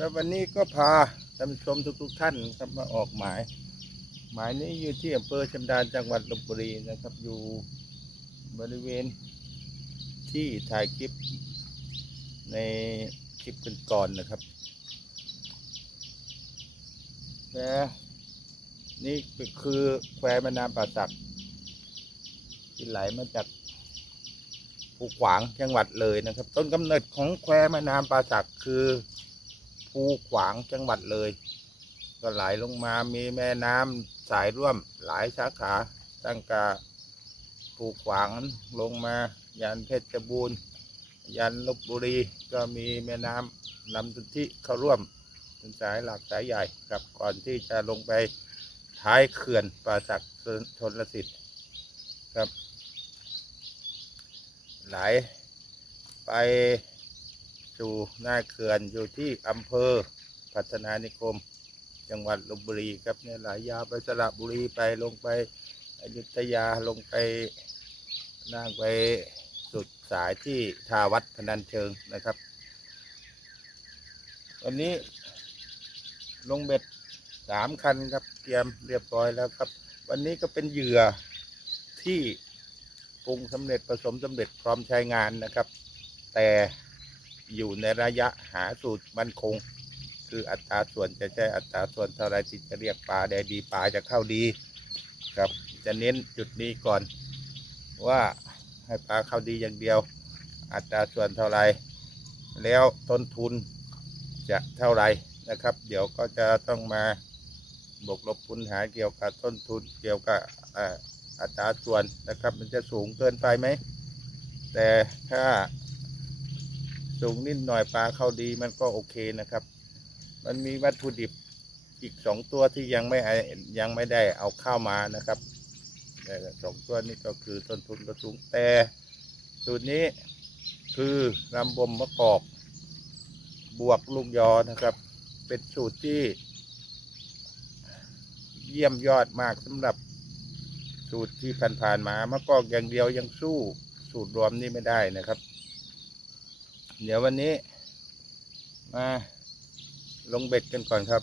ครับวันนี้ก็พาท่านผู้ชมทุกๆท่านครับมาออกหมาย หมายนี้อยู่ที่อำเภอชำดานจังหวัดลบบุรีนะครับ อยู่บริเวณที่ถ่ายคลิปในคลิปกันก่อนนะครับและนี่คือแควม่น้ำป่าสักที่ไหลมาจากภูขวางจังหวัดเลยนะครับ ต้นกำเนิดของแควม่น้ำป่าสักคือ ภูขวางจังหวัดเลย ก็ไหลลงมามีแม่น้ำสายร่วมหลายสาขาตั้งแต่ภูขวางลงมายันเพชรบูรณ์ยันลบบุรีก็มีแม่น้ำลำตุทิเข้าร่วมเป็นสายหลักสายใหญ่ครับก่อนที่จะลงไปท้ายเขื่อนป่าสักชนลสิทธิ์ครับ ไหลไป สู่หน้าเขื่อนอยู่ที่อำเภอพัฒนานิคม จังหวัดลบบุรีครับเนี่ยหลายาวไปสระบุรีไปลงไปอยุธยาลงไปนั่งไปสุดสายที่ทาวัดพนันเชิงนะครับวันนี้ลงเบ็ดสามคันครับเตรียมเรียบร้อยแล้วครับ วันนี้ก็เป็นเหยื่อที่ปรุงสำเร็จผสมสำเร็จพร้อมใช้งานนะครับ แต่ อยู่ในระยะหาสูตรมั่นคง คืออัตราส่วนจะใช้อัตราส่วนเท่าไรที่จะเรียกปลาได้ดีปลาจะเข้าดี ครับ จะเน้นจุดนี้ก่อน ว่าให้ปลาเข้าดีอย่างเดียว อัตราส่วนเท่าไรแล้วต้นทุนจะเท่าไรนะครับ เดี๋ยวก็จะต้องมาบวกลบคูณหารเกี่ยวกับต้นทุนเกี่ยวกับอัตราส่วนนะครับ มันจะสูงเกินไปไหมแต่ถ้า สูงนิดหน่อยปลาเข้าดีมันก็โอเคนะครับ มันมีวัตถุดิบอีกสองตัวที่ยังไม่ยังไม่ได้เอาเข้ามานะครับสองตัวนี้ก็คือต้นทุนก็สูงแต่สูตรนี้คือลำบมมะกอก บวกลูกยอนะครับ เป็นสูตรที่ เยี่ยมยอดมากสำหรับสูตรที่ผ่านๆมามะกอกอย่างเดียวยังสู้สูตรรวมนี่ไม่ได้นะครับ เดี๋ยววันนี้ มาลงเบ็ดกันก่อนครับ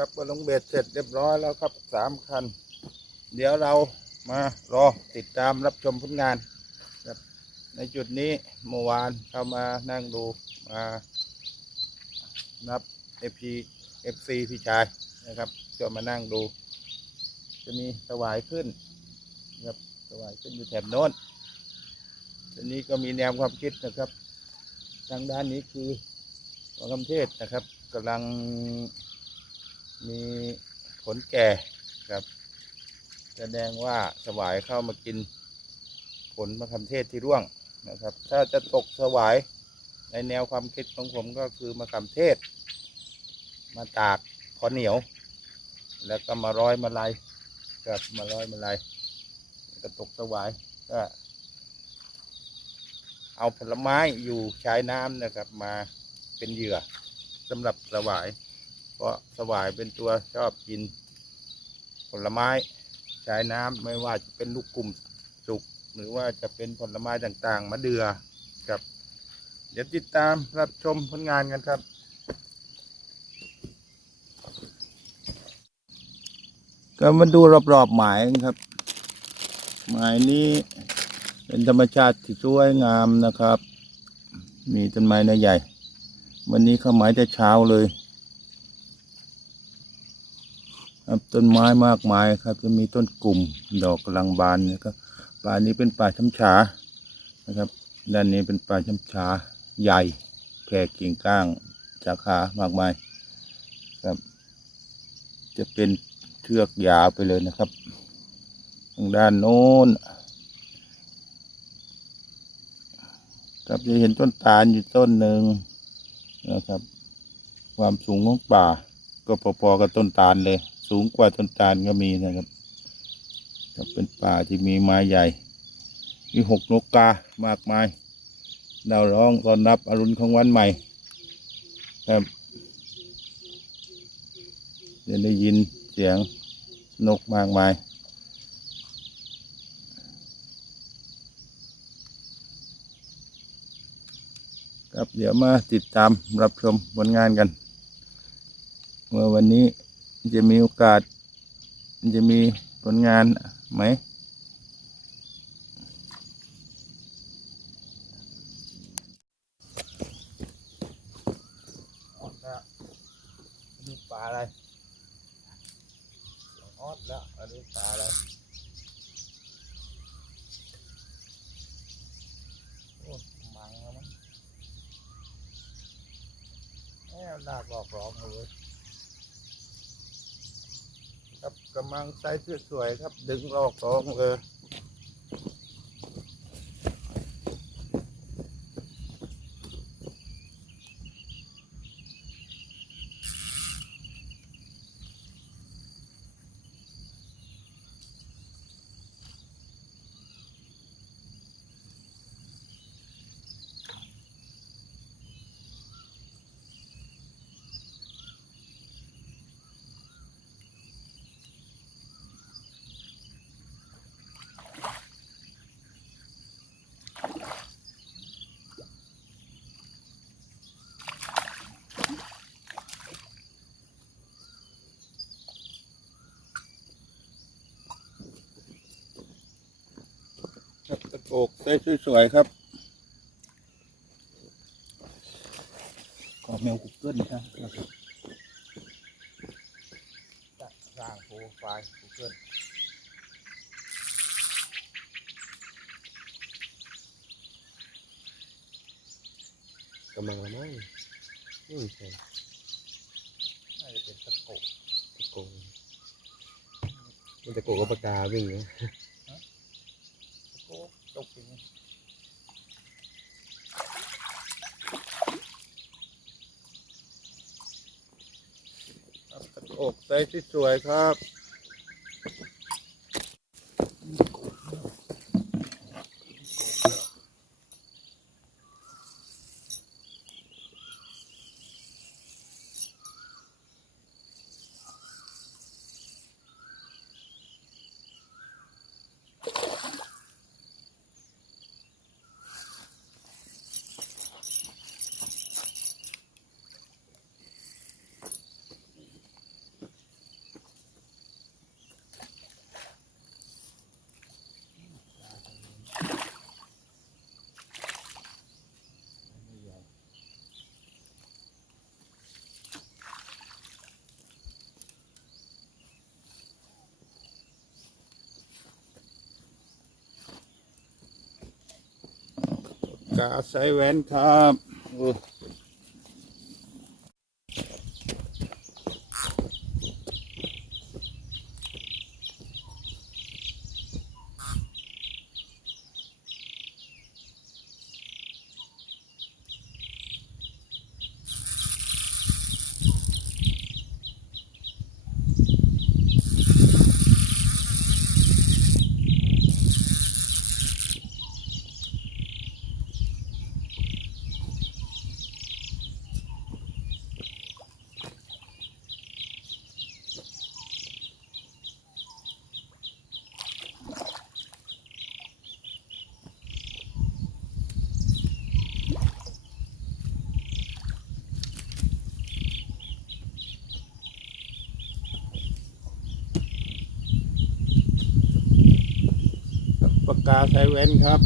ครับก็ลงเบ็ดเสร็จเรียบร้อยแล้วครับสามคัน เดี๋ยวเรามารอติดตามรับชมผลงานครับในจุดนี้เมื่อวานเข้ามานั่งดูมานับ FP FC พี่ชายนะครับก็มานั่งดู จะมีสวายขึ้นนะครับสวายขึ้นอยู่แถบโน้นทีนี้ก็มีแนวความคิดนะครับ ทางด้านนี้คือวังคำเทศนะครับกำลัง มีผลแก่ครับ แสดงว่าสวายเข้ามากินผลมะขามเทศที่ร่วงนะครับ ถ้าจะตกสวายในแนวความคิดของผมก็คือมะขามเทศ มาตากพอเหนียว แล้วก็มาร้อยมาลายกับมาร้อยมาลายก็ตกสวายก็เอาผลไม้อยู่ใช้น้ำนะครับ มาเป็นเหยื่อสำหรับสวาย เพราะสวายเป็นตัวชอบกิน ผลไม้ใช้น้ำไม่ว่าจะเป็นลูกกลุ่มสุก หรือว่าจะเป็นผลไม้ต่างๆ มะเดือครับ เดี๋ยวติดตามรับชมผลงานกันครับก็มาดูรอบๆหมายครับ หมายนี้เป็นธรรมชาติที่สวยงามนะครับ มีต้นไม้ในใหญ่ วันนี้เข้าหมายแต่เช้าเลย ครับต้นไม้มากมายครับ จะมีต้นกลุ่มดอกกำลังบานนะครับป่านี้เป็นป่าช้ำฉานะครับ ด้านนี้เป็นป่าช้ำฉาใหญ่แผ่กิ่งก้างสาขามากมายครับ จะเป็นเชือกยาวไปเลยนะครับ ทางด้านโน้นครับจะเห็นต้นตาลอยู่ต้นหนึ่งนะครับ ความสูงของป่า ก็พอๆกับต้นตาลเลย สูงกว่าต้นตาลก็มีนะครับก็เป็นป่าที่มีไม้ใหญ่ มีหกนกกามากมายดาวร้องตอนรับอรุณของวันใหม่ ครับจะได้ยินเสียงนกมากมายครับเดี๋ยวมาติดตามรับชมผลงานกันเมื่อวันนี้ จะมีโอกาส จะมีผลงานไหมออดแล้วดูปลาอะไรออดแล้วอันนี้ปลาอะไรโอ้มังแล้วมั้งแอบลากหลอกหลอกมาเลย ครับกำลังไซส์สวยๆครับ ดึงออกหลองเลย ครับตะโกกไซส์สวยๆครับขอแมวกุกเกิลนะครับจะสร้างโปรไฟล์กุกเกิลกำลังละมั้งอุ้ยใช่น่าจะเป็นตะโกตะโกมันตะโกกับปากกาวิ่งเนะตะโกก ตกจริงครับตะโกกไซส์สวยครับ กาใส่แวนครับ สาไซเว้นครับ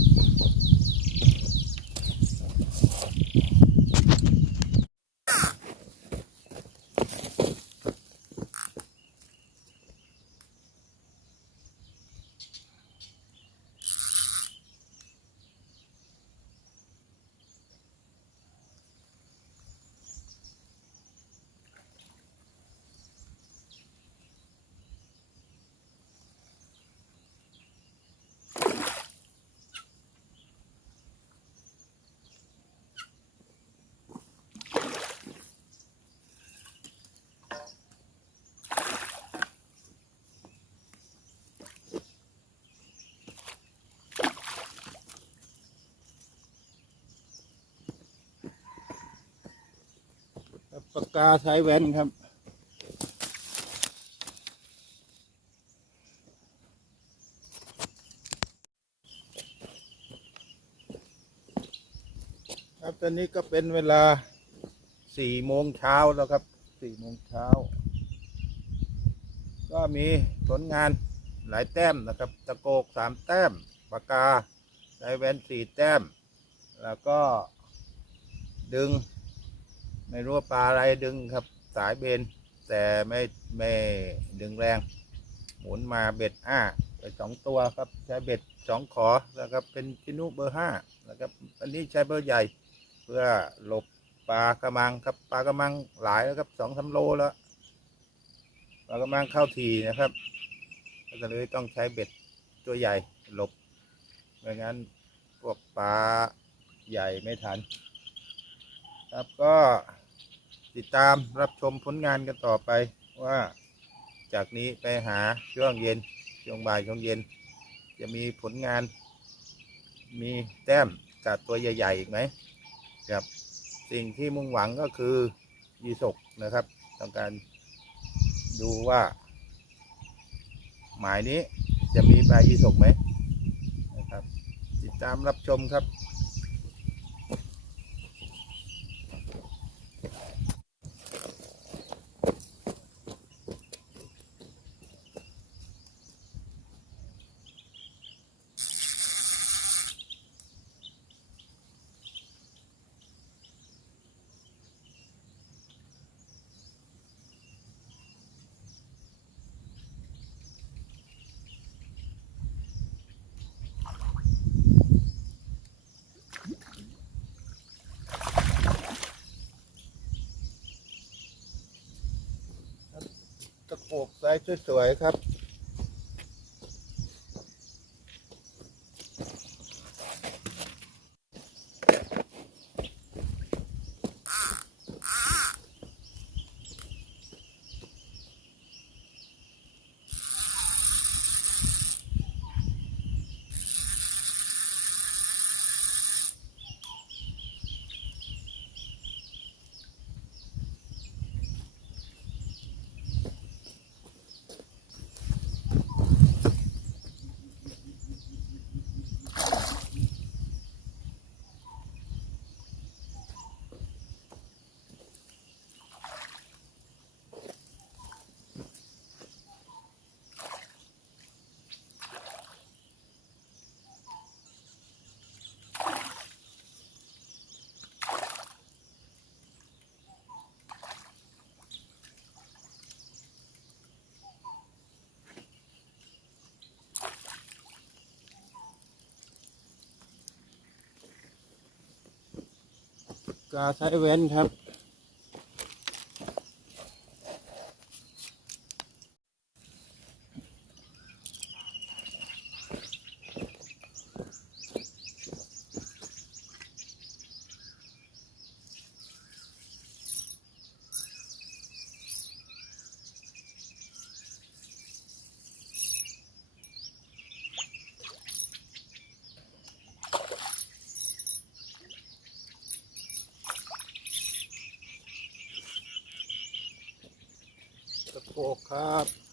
ปากกาไซเว้นครับ ครับตอนนี้ก็เป็นเวลาสี่โมงเช้าแล้วครับสี่โมงเช้า ก็มีผลงานหลายแต้มนะครับ ตะโกกสามแต้มปากกาไซเว้นสี่แต้ม แล้วก็ดึง ไม่รู้ว่าปลาอะไรดึงครับ สายเบน แต่ไม่ไม่ดึงแรง หมุนมาเบ็ดอ้าไปสองตัวครับใช้เบ็ดสองขอแล้วครับเป็นชินุเบอร์ห้านะครับอันนี้ใช้เบอร์ใหญ่ เพื่อหลบปลากระมังครับปลากระมังหลายแล้วครับสองสามโลแล้วปลากระมังเข้าทีนะครับก็เลยต้องใช้เบ็ดตัวใหญ่หลบไม่งั้นพวกปลาใหญ่ไม่ทัน ครับก็ ติดตามรับชมผลงานกันต่อไปว่าจากนี้ไปหาช่วงเย็น ช่วงบ่ายช่วงเย็น จะมีผลงาน มีแต้มกับตัวใหญ่ๆอีกไหมครับสิ่งที่มุ่งหวังก็คือยีสกนะครับ ต้องการดูว่า หมายนี้จะมีปลายีสกไหมนะครับ ติดตามรับชมครับ ตะโกกไซส์สวยๆครับ กาไซเว้นครับ ตะโกกครับ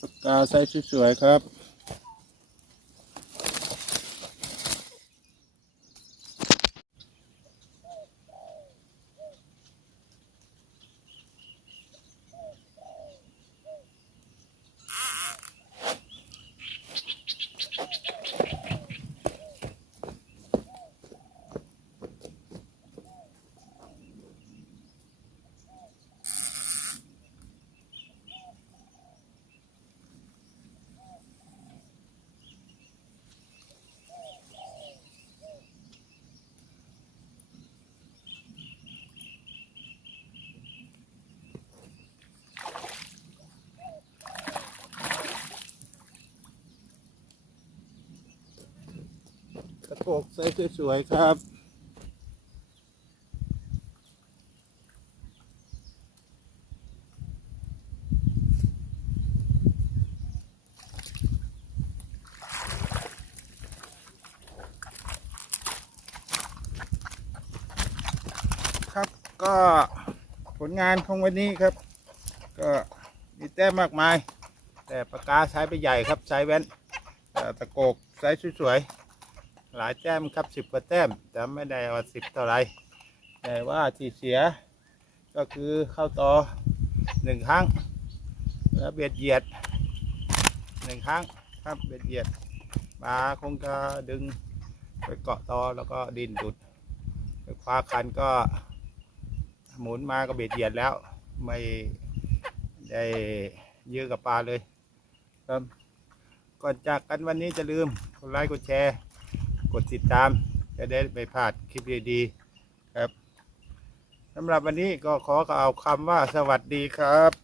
ปากกาไซส์สวยๆครับ กกไซส์สวยๆครับ ครับก็ผลงานของวันนี้ครับ ก็มีแต้มมากมาย แต่ปากกาใช้ไปใหญ่ครับใช้แว่นตะโกกไซส์สวยๆ หลายแต้มครับสิบกว่าแต้ม แต่ไม่ได้ว่าสิบเท่าไรแต่ว่าที่เสีย ก็คือเข้าต่อหนึ่งครั้ง แล้วเบียดเหยียดหนึ่งครั้งครับเบียดเหยียดปลาคงจะดึงไปเกาะต่อแล้วก็ดินดุดไปคว้าคันก็หมุนมาก็เบียดเหยียดแล้ว ไม่ได้ยื้อกับปลาเลยครับก่อนจากกันวันนี้จะลืมกดไลค์กดแชร์ กดติดตาม จะได้ไม่พลาดคลิปดีๆครับสำหรับวันนี้ก็ขอเอาคำว่าสวัสดีครับ